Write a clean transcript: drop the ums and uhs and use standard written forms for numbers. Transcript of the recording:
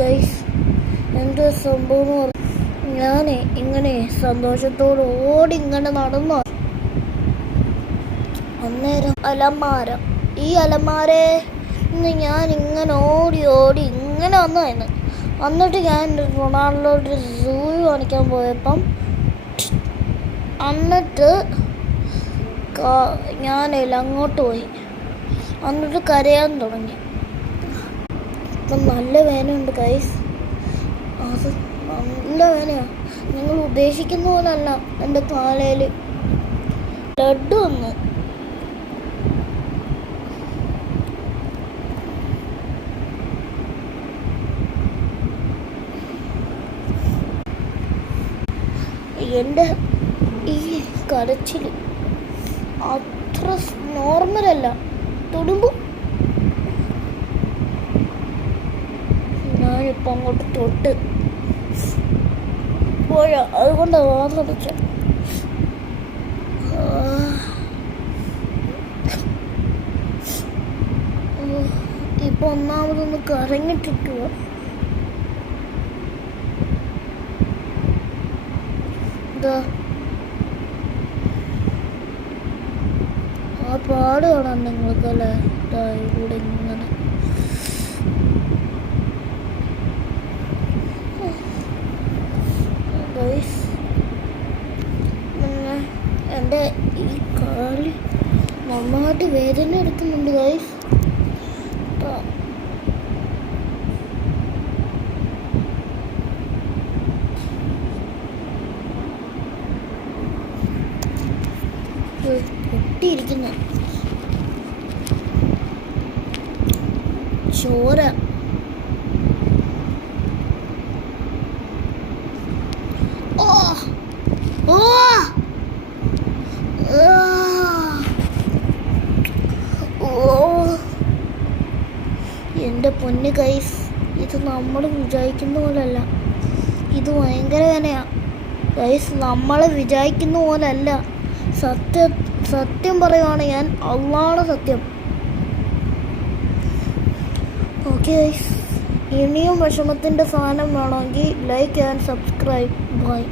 Guys, എന്തോ സംഭവം ഞാൻ ഇങ്ങനെ സന്തോഷത്തോട് ഓടി ഇങ്ങനെ നടന്നു. അന്നേരം ഈ അലമാരെ ഞാൻ ഇങ്ങനെ ഓടി ഓടി ഇങ്ങനെ വന്നു. എന്നിട്ട് ഞാൻ റൊണാൾഡോയുടെ സൂ കാണിക്കാൻ പോയപ്പം എന്നിട്ട് ഞാനെല്ലാം അങ്ങോട്ട് പോയി. എന്നിട്ട് കരയാൻ തുടങ്ങി. ഇപ്പം നല്ല വേദനയുണ്ട് ഗൈസ്, അത് നല്ല വേദനയാണ്. നിങ്ങൾ ഉദ്ദേശിക്കുന്ന പോലല്ല. എൻ്റെ കാലയിൽ ബ്ലഡ് വന്നു. എൻ്റെ ഈ കരച്ചിൽ അത്ര നോർമലല്ല. തൊടുമ്പോൾ ഞാനിപ്പോൾ അങ്ങോട്ട് തൊട്ട് പോയാ, അതുകൊണ്ടാണ് വാർത്തടച്ച. ഇപ്പൊ ഒന്നാമതൊന്ന് കറങ്ങിട്ടിട്ടുക. ആ പാട് കാണാൻ നിങ്ങൾക്കല്ലേ, ഇവിടെ ഇങ്ങനെ പിന്നെ എൻ്റെ ഈ കാല് നന്നായിട്ട് വേദന എടുക്കുന്നുണ്ട് ഗൈസ്. പൊട്ടിയിരിക്കുന്ന ചോര. എൻ്റെ പൊന്ന് ഗൈസ്, ഇത് നമ്മൾ വിചാരിക്കുന്ന പോലല്ല. ഇത് ഭയങ്കര വേദനയാണ് ഗൈസ്, നമ്മൾ വിചാരിക്കുന്ന പോലല്ല. സത്യം പറയുവാണ് ഞാൻ, അള്ളാഹുവിന്റെ സത്യം. ഓക്കെ ഗൈസ്, ഇനിയും വിഷമത്തിൻ്റെ സാധനം വേണമെങ്കിൽ ലൈക്ക് ആൻഡ് സബ്സ്ക്രൈബ്. ബൈ.